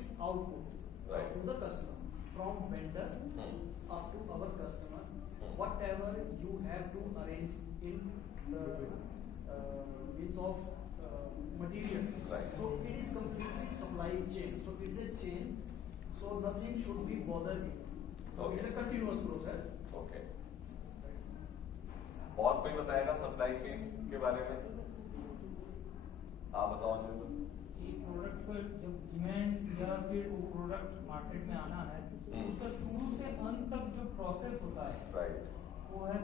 its output to the customer, from vendor up to our customer. Whatever you have to arrange in the means of material. So it is completely supply chain. So it's a chain. So nothing should be bothered in. So it's a continuous process. Okay. और कोई बताएगा supply chain के बारे में? आप बताओ मुझे। एक प्रोडक्ट पर जब डिमांड या फिर वो प्रोडक्ट मार्केट में आना है, उसका शुरू से अंत तक जो प्रोसेस होता है, वो है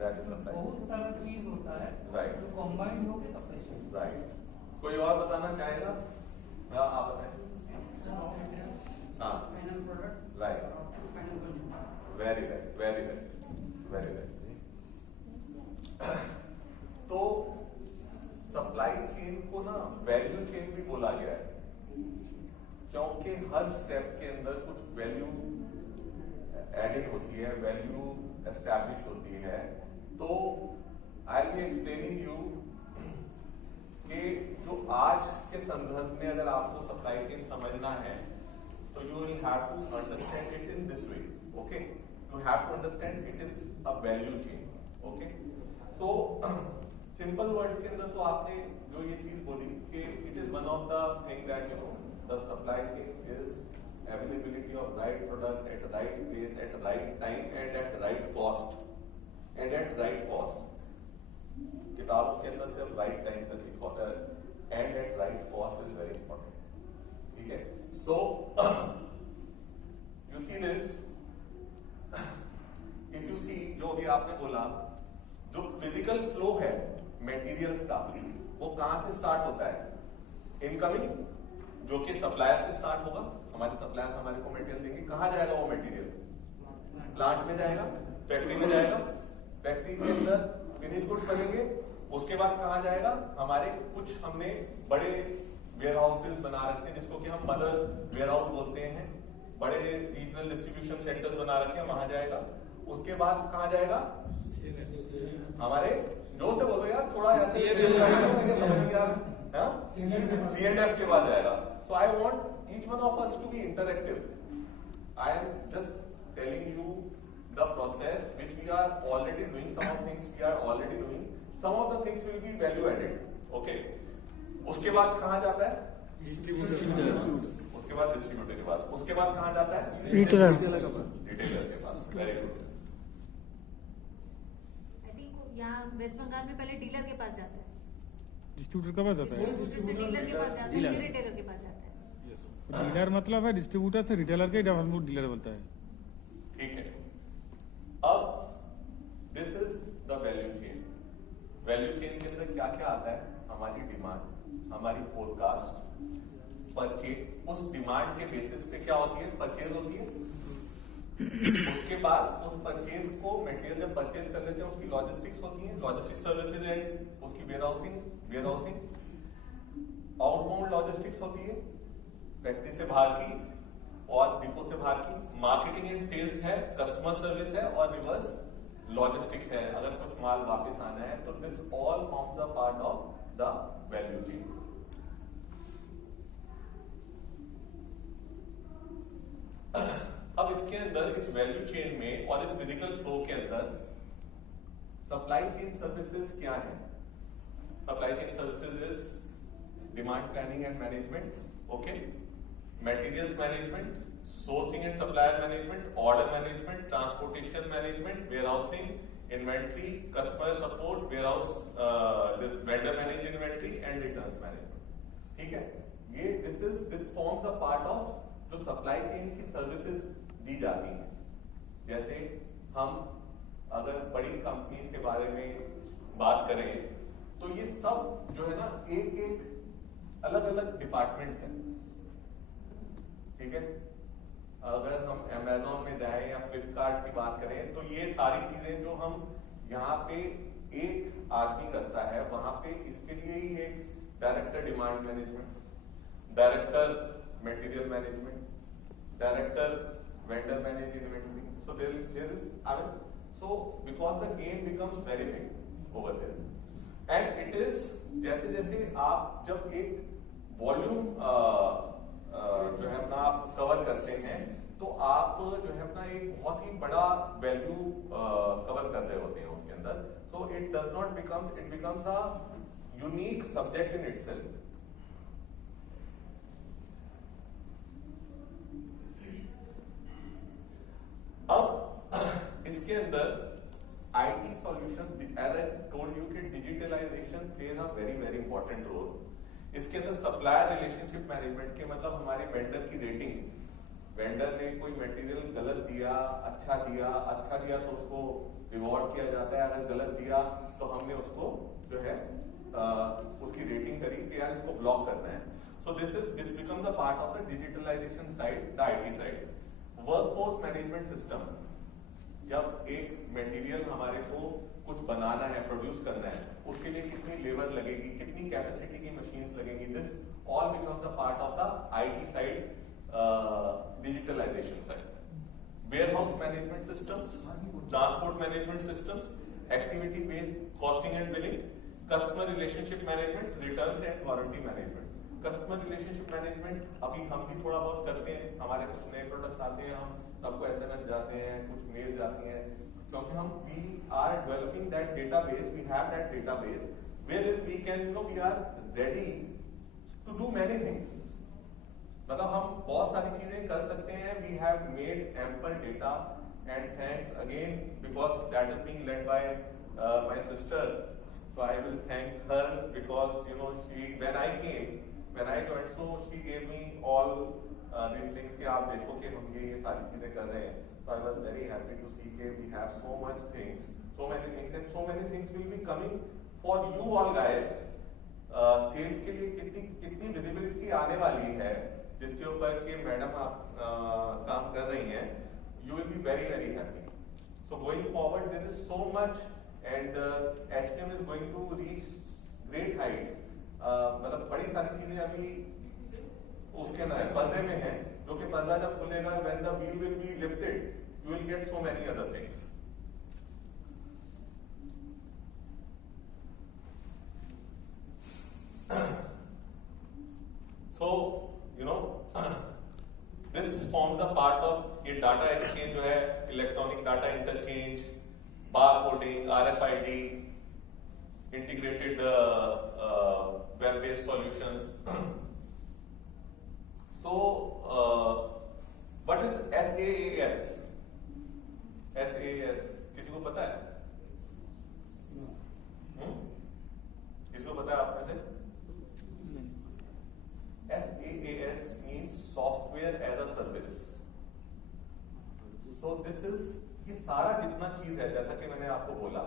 बहुत सारा चीज होता है, जो कॉम्बाइंड होकर सप्लाई चेन। कोई और बताना चाहेगा? या आप बताएं। Final product, right, final consumer. Very right, very right, very right. तो सप्लाई चेन को ना वैल्यू चेन भी बोला गया है, क्योंकि हर स्टेप के अंदर कुछ वैल्यू एडेड होती है, वैल्यू एस्टैब्लिश होती है। तो I will be explaining you कि जो आज के संदर्भ में अगर आपको सप्लाई चेन समझना है, तो you will have to understand it in this way. Okay, you have to understand it is a value chain. Okay, so simple words के अंदर तो आपने जो ये चीज बोली कि it is one of the thing that you know the supply chain is availability of right product at right place at right time and at right cost and at right cost. किताबों के अंदर सिर्फ right time तक लिखा होता है, and at right cost is very important. ठीक है, so you see this, if you see जो अभी आपने बोला, जो फिजिकल फ्लो है मटेरियल्स का, वो कहां से स्टार्ट होता है? इनकमिंग, जो कि सप्लायर से स्टार्ट होगा। हमारे सप्लायर हमारे को मटेरियल देंगे, कहां जाएगा वो मटेरियल? प्लांट में जाएगा, फैक्ट्री में जाएगा, फैक्ट्री के अंदर फिनिश गुड्स बनेंगे। उसके बाद कहां जाएगा? हमारे कुछ हमने बड़े वेयर हाउसेज बना रखे हैं, जिसको कि हम मदर वेयर हाउस बोलते हैं, बड़े रीजनल डिस्ट्रीब्यूशन सेंटर्स बना रखे हैं, वहां जाएगा। उसके बाद कहां जाएगा? हमारे जो से बोलो यार, थोड़ा ऐसे C&F के बाद जाएगा। So I want each one of us to be interactive. I am just telling you the process which we are already doing, some of things we are already doing, some of the things will be value added. Okay, उसके बाद कहां जाता है? Distributor. उसके बाद distributor के पास, उसके बाद कहां जाता है? रिटेलर के पास। Very good. यहाँ वेस्ट बंगाल में पहले डीलर के पास जाता है, डिस्ट्रीब्यूटर के पास जाता है, डिस्ट्रीब्यूटर से डीलर के पास जाता है, फिर रिटेलर के पास जाता है। डीलर मतलब है डिस्ट्रीब्यूटर से रिटेलर के, जब हम लोग डीलर बोलता है। ठीक है, अब this is the value chain. Value chain के अंदर क्या क्या आता है? हमारी डिमांड, हमारी फोरकास्ट, परचेज। उस डिमांड के बेसिस पे क्या होती है? परचेज होती है। उसके बाद उस परचेज को, मटेरियल जब परचेज कर लेते हैं, उसकी लॉजिस्टिक्स होती है, लॉजिस्टिक सर्विसेज एंड उसकी वेयरहाउसिंग, आउटबाउंड लॉजिस्टिक्स होती है, फैक्ट्री से बाहर की और डिपो से बाहर की, मार्केटिंग एंड सेल्स है, कस्टमर सर्विस है, और रिवर्स लॉजिस्टिक्स है, अगर कुछ माल वापस आना है। तो this all forms a part of the value chain. अब इसके अंदर, इस वैल्यू चेन में और इस फिजिकल फ्लो के अंदर सप्लाई चेन सर्विसेज क्या है? Supply chain services is demand planning and management, okay, materials management, sourcing and supplier management, order management, transportation management, warehousing, inventory, customer support, warehouse, this vendor manage inventory and returns management. ठीक है, ये this forms a part of जो supply chain की services दी जाती हैं। जैसे हम अगर बड़ी कंपनीज के बारे में बात करें, तो ये सब जो है ना, एक एक अलग अलग डिपार्टमेंट्स हैं। ठीक है, अगर हम अमेज़न में जाएं या फ्लिपकार्ट की बात करें, तो ये सारी चीजें जो हम यहाँ पे एक आदमी करता है, वहां पे इसके लिए ही एक director demand management, director material management, director vendor manage inventory. So there is, I mean, so because the game becomes very big over there, and it is जैसे जैसे आप जब एक वॉल्यूम जो अपना एक बहुत ही बड़ा वैल्यू कवर कर रहे होते हैं उसके अंदर. So it becomes a unique subject in itself. अब इसके अंदर IT solutions, as I told you कि digitalization plays a very very important role. इसके अंदर supplier relationship management के मतलब हमारे वेंडर की रेटिंग. वेंडर ने कोई मटेरियल गलत दिया, अच्छा दिया तो उसको रिवॉर्ड किया जाता है. अगर गलत दिया तो हमने उसको जो है उसकी रेटिंग करी कि यार इसको ब्लॉक करना है. So this becomes a part of the digitalization side, the IT side. Workforce management system. जब एक मटेरियल हमारे को कुछ बनाना है, प्रोड्यूस करना है, उसके लिए कितनी लेबर लगेगी, कितनी कैपेसिटी की मशीन्स लगेंगी, this all becomes a part of the IT side, digitalisation side. Warehouse management systems, transport management systems, activity based costing and billing, customer relationship management, returns and warranty management. Customer relationship management अभी हम भी थोड़ा बहुत करते हैं. हमारे कुछ नए प्रोडक्ट्स आते हैं, हम सबको SMS जाते हैं, कुछ मेल जाती हैं, क्योंकि हम we are developing that database, we have that database where we can we are ready to do many things. मतलब हम बहुत सारी चीजें कर सकते हैं. We have made ample data and thanks again because that is being led by my sister. So I will thank her because she when I joined, so she gave me all these things कि आप देखो कि हम ये सारी चीजें कर रहे हैं. So I was very happy to see that we have so much things, so many things, and so many things will be coming for you all guys. Sales के लिए कितनी विजिबिलिटी आने वाली है जिसके ऊपर कि मैडम आप काम कर रही हैं. You will be very very happy. So going forward there is so much and HTM is going to reach great heights. मतलब बड़ी सारी चीजें अभी उसके अंदर है, पर्दे में है, जो कि पर्दा जब खुलेगा, when the veil will be lifted, you will get so many other things. So this forms a part of ये डाटा एक्सचेंज जो है, electronic data interchange, bar coding, RFID, integrated web-based solutions. So what is SaaS? SaaS किसी को पता है? किसी को पता है आप में से? SaaS means software as a service. So this is ये सारा जितना चीज है, जैसा कि मैंने आपको बोला,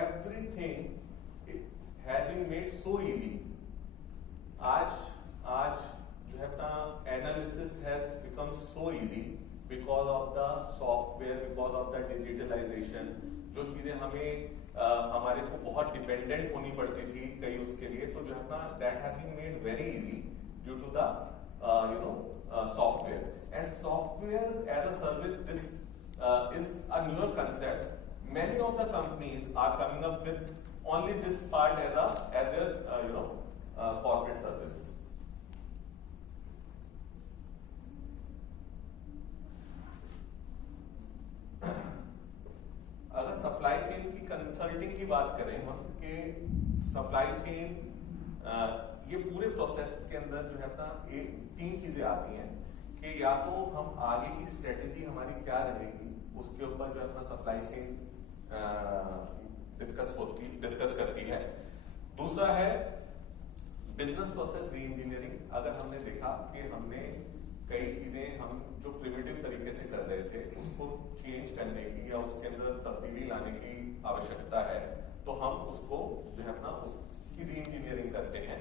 everything has been made so easy. आज जो है अपना analysis has become so easy because of the software, because of the digitalization. जो चीजें हमें हमारे को बहुत डिपेंडेंट होनी पड़ती थी कई उसके लिए, तो जो है अपना that has been made very easy due to the software. And software as a service, this is a newer concept. Many of the companies are coming up with only this part as their corporate service. अगर supply chain की consulting की बात करें हम कि supply chain ये पूरे process के अंदर जो है अपना तीन चीजें आती हैं कि या तो हम आगे की स्ट्रेटेजी हमारी क्या रहेगी, उसके ऊपर जो अपना सप्लाई चेन डिस्कस करती है. दूसरा है बिजनेस प्रोसेस री इंजीनियरिंग. अगर हमने देखा कि हमने कई चीजें हम जो प्रिमिटिव तरीके से कर रहे थे उसको चेंज करने की या उसके अंदर तब्दीली लाने की आवश्यकता है, तो हम उसको जो है अपना उसकी री इंजीनियरिंग करते हैं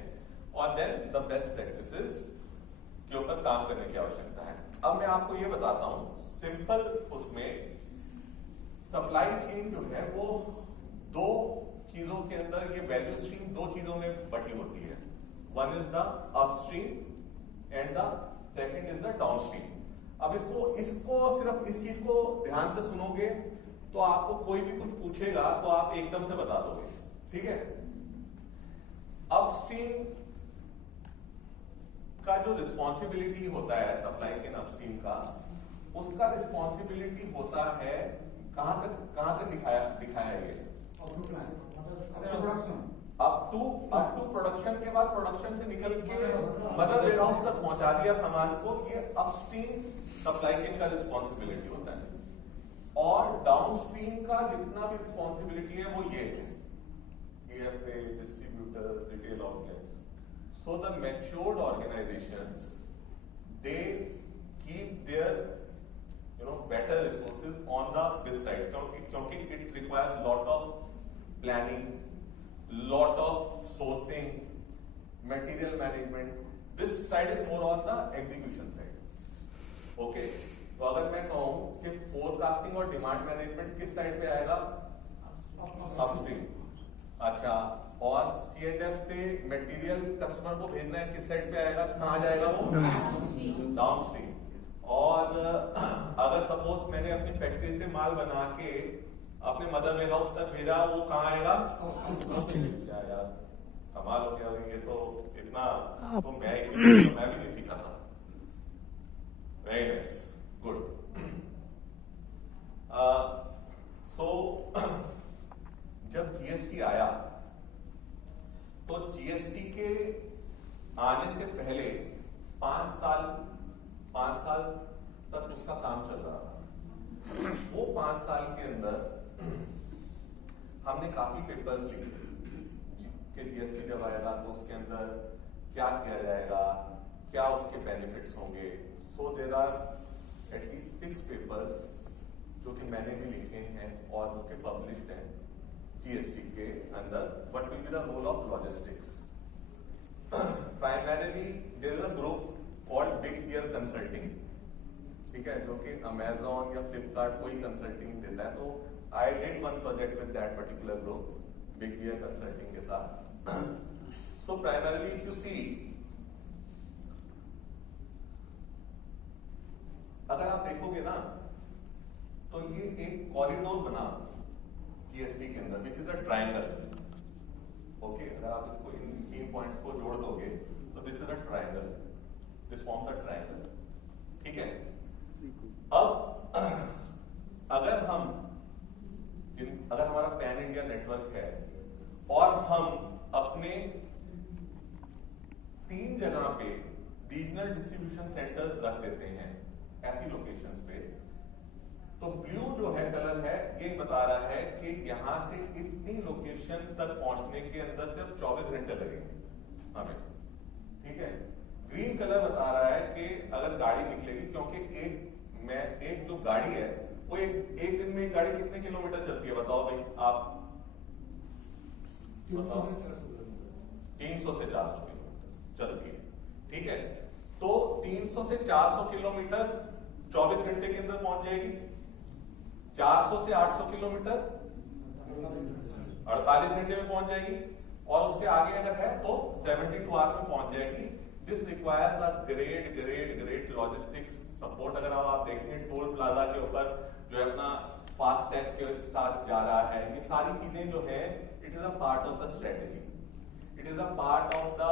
और देन द बेस्ट प्रैक्टिसेस के ऊपर काम करने की आवश्यकता है. अब मैं आपको ये बताता हूं सिंपल, उसमें सप्लाई चेन जो है वो दो चीजों के अंदर, ये वैल्यू स्ट्रीम दो चीजों में बटी होती है. One is the upstream and the second is the downstream. अब इसको सिर्फ इस चीज को ध्यान से सुनोगे तो आपको कोई भी कुछ पूछेगा तो आप एकदम से बता दोगे, ठीक है. अपस्ट्रीम का जो रिस्पॉन्सिबिलिटी होता है सप्लाई चेन अपस्ट्रीम का, उसका रिस्पॉन्सिबिलिटी होता है कहां तक दिखाया ये अप टू प्रोडक्शन के बाद प्रोडक्शन से निकल के मदर वेयर हाउस तक पहुंचा दिया सामान को, ये अपस्ट्रीम सप्लाई चेन का रिस्पॉन्सिबिलिटी होता है। और डाउनस्ट्रीम का जितना भी रिस्पॉन्सिबिलिटी है वो ये है, AFA, distributors, retail outlets. So the matured organisations they keep their better resources on this side, क्योंकि it requires lot of planning, lot of sourcing, material management. This side is more on the execution side. Okay, तो अगर मैं कहूं कि forecasting और demand management किस side पे आएगा? Upstream. अच्छा, और C&F से मटेरियल कस्टमर को भेजना है किस साइड पे आएगा? कहाँ जाएगा वो? डाउनस्ट्रीम। और अगर सपोज मैंने अपनी फैक्ट्री से माल बना के अपने मदर वेयर हाउस तक भेजा, वो कहाँ आएगा? क्या यार कमाल हो गया, ये तो इतना तो मैं भी नहीं सीखा था। Very nice, good. सो जब जीएसटी आया तो जीएसटी के आने से पहले 5 साल तक उसका काम चल रहा था। वो 5 साल के अंदर हमने काफी पेपर्स लिखे कि जीएसटी जब आएगा तो उसके अंदर क्या किया जाएगा, क्या उसके बेनिफिट्स होंगे। So there are at least 6 papers जो कि मैंने भी लिखे हैं और जो कि पब्लिश्ड हैं जीएसटी के अंदर। What will be the role of logistics? Primarily there is a group called Big Bear Consulting, ठीक है, जो कि अमेजॉन या फ्लिपकार्ट कोई कंसल्टिंग देता है। तो I did one project with that particular group, Big Bear Consulting के साथ। So primarily if you see, अगर आप देखोगे ना तो ये एक कॉरिडोर बना जीएसटी के अंदर, which is a triangle. Okay, अगर आप इसको इन 3 पॉइंट्स को जोड़ दोगे तो this is a triangle, this forms a triangle, ठीक है। अब अगर हमारा पैन इंडिया नेटवर्क है और हम अपने 3 जगह पे रीजनल डिस्ट्रीब्यूशन सेंटर्स रख देते हैं ऐसी लोकेशंस पे, तो ब्लू जो है कलर है ये बता रहा है कि यहां से इतनी लोकेशन तक पहुंचने के अंदर सिर्फ 24 घंटे लगेंगे हमें, ठीक है। ग्रीन कलर बता रहा है कि अगर गाड़ी निकलेगी, क्योंकि एक जो गाड़ी है वो एक दिन में गाड़ी कितने किलोमीटर चलती है बताओ भाई आप? 300 से 400 किलोमीटर चलती है, ठीक है। तो 300 से 400 किलोमीटर 24 घंटे के अंदर पहुंच जाएगी। 400 से 800 किलोमीटर 48 घंटे में पहुंच जाएगी, और उससे आगे अगर है तो 72 आवर्स में पहुंच जाएगी। This requires a great logistics support. अगर आप देखेंगे टोल प्लाजा के ऊपर जो है अपना फास्टैग के साथ जा रहा है, ये सारी चीजें जो है it is a part of the strategy, it is a part of the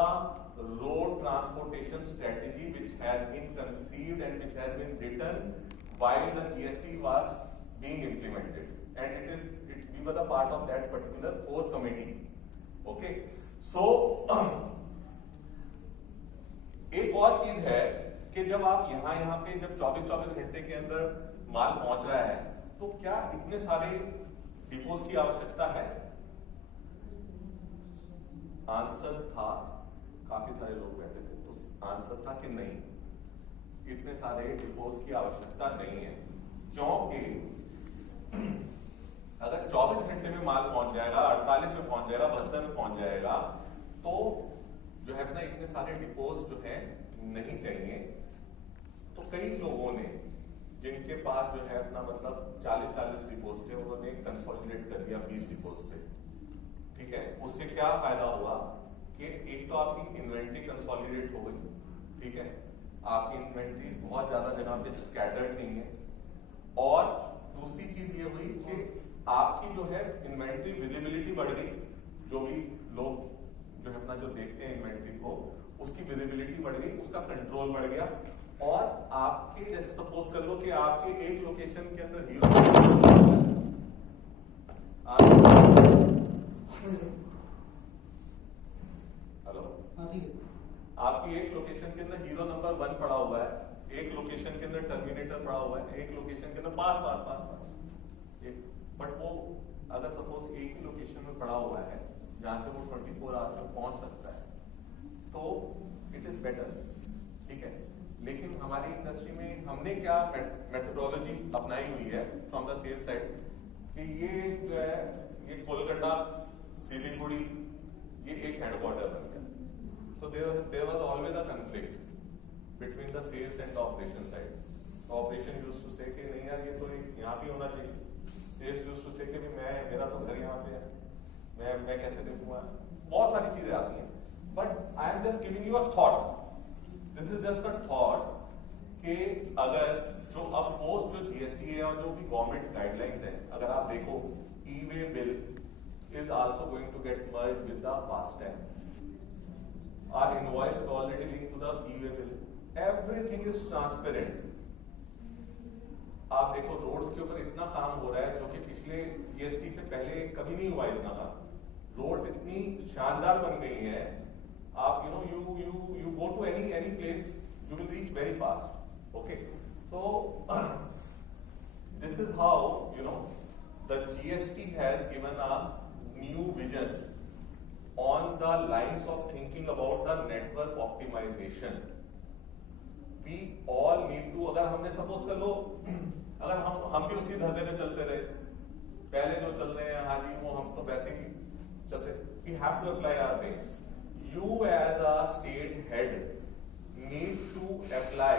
road transportation strategy which has been conceived and which has been written while the GST was being implemented, and we were the part of that particular core committee. Okay, so एक और चीज है कि जब आप यहाँ पे जब 24 घंटे के अंदर माल पहुंच रहा है तो क्या इतने सारे डिपोज की आवश्यकता है? आंसर था, काफी सारे लोग बैठे थे, तो आंसर था कि नहीं, इतने सारे डिपोज की आवश्यकता नहीं है। क्योंकि अगर 24 घंटे में माल पहुंच जाएगा, 48 में पहुंच जाएगा, 72 में पहुंच जाएगा, तो जो है अपना इतने सारे डिपोज जो है नहीं चाहिए। तो कई लोगों ने जिनके पास जो है अपना मतलब 40 डिपोज थे, उन्होंने कंसोलिडेट कर दिया 20 डिपोज पे, ठीक है। उससे क्या फायदा हुआ कि एक तो आपकी इन्वेंट्री कंसोलिडेट हो गई, ठीक है, आपकी इन्वेंट्री बहुत ज्यादा जगह पे स्कैटर्ड नहीं है, और दूसरी चीज ये हुई कि आपकी जो है इन्वेंट्री विजिबिलिटी बढ़ गई। जो भी लोग जो है अपना जो देखते हैं इन्वेंट्री को, उसकी विजिबिलिटी बढ़ गई, उसका कंट्रोल बढ़ गया, और आपके जैसे सपोज कर लो कि आपके एक लोकेशन के अंदर हीरो हेलो आपकी एक लोकेशन के अंदर हीरो नंबर 1 पड़ा हुआ है, एक लोकेशन के अंदर टर्मिनेटर पड़ा हुआ है, एक लोकेशन के अंदर पास बट वो अगर सपोज एक ही लोकेशन में पड़ा हुआ है जहां से वो 24 आवर्स में पहुंच सकता है तो इट इज बेटर, ठीक है। लेकिन हमारी इंडस्ट्री में हमने क्या मेथोडोलॉजी अपनाई हुई है फ्रॉम द सेल्स साइड कि ये जो है ये कोलकाता सिलीगुड़ी ये एक हेडक्वार्टर बन गया, so there was always a conflict between the sales and the operation side. The operation used to say कि नहीं यार ये तो यहाँ भी होना चाहिए, sales used to say कि मेरा तो घर यहाँ पे है, मैं कैसे देखूंगा, बहुत सारी चीजें आती हैं। But I am just giving you a thought. This is just a thought कि अगर जो अब पोस्ट जो GST है और जो भी गवर्नमेंट गाइडलाइंस है, अगर आप देखो e-way bill is also going to get merged with the FASTag. Our invoice is already linked to the e-way bill. Everything is transparent. आप देखो रोड्स के ऊपर इतना काम हो रहा है जो कि पिछले GST से पहले कभी नहीं हुआ इतना काम। रोड्स इतनी शानदार बन गई हैं, आप you go to any place, you will reach very fast. Okay, so this is how the GST has given a new vision on the lines of thinking about the network optimization. We all need to, अगर हमने suppose कर लो, अगर हम भी उसी धरने पे चलते रहे, पहले जो चल रहे हैं हाजी वो हम तो वैसे ही चलते, we have to apply our brains. You as a state head need to apply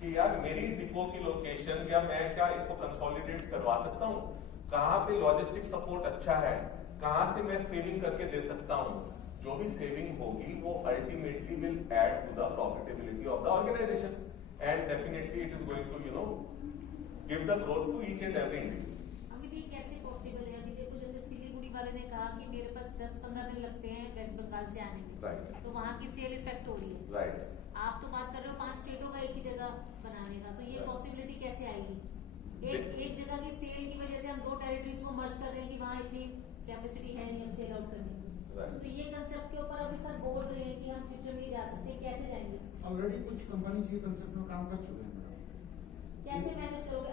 कि यार मेरी डिपो की लोकेशन या मैं क्या इसको कंसोलिडेट करवा सकता हूँ, कहाँ पे लॉजिस्टिक सपोर्ट अच्छा है, कहां से मैं सेविंग करके दे सकता हूं, जो भी सेविंग होगी वो ultimately will add to the profitability of the organisation and definitely it is going to give the growth to each and every individual. अभी भी कैसे पॉसिबल है? अभी देखो जैसे सिलीगुड़ी वाले ने कहा कि मेरे पास 10-15 दिन लगते हैं वेस्ट बंगाल से आने में, तो वहाँ की सेल इफेक्ट हो रही है। आप तो बात कर रहे हो 5 स्टेटों का एक ही जगह बनाने का, तो ये पॉसिबिलिटी कैसे आएगी? एक जगह की सेल की वजह से हम 2 टेरिटरीज को मर्ज कर रहे हैं कि वहाँ इतनी कैपेसिटी है नहीं हम सेल आउट करने की। तो ये कंसेप्ट के ऊपर अभी सर बोल रहे हैं कि हम फ्यूचर में जा सकते हैं, कैसे जाएंगे? ऑलरेडी कुछ कंपनी ये कंसेप्ट में काम कर चुके हैं। कैसे मैनेज करोगे?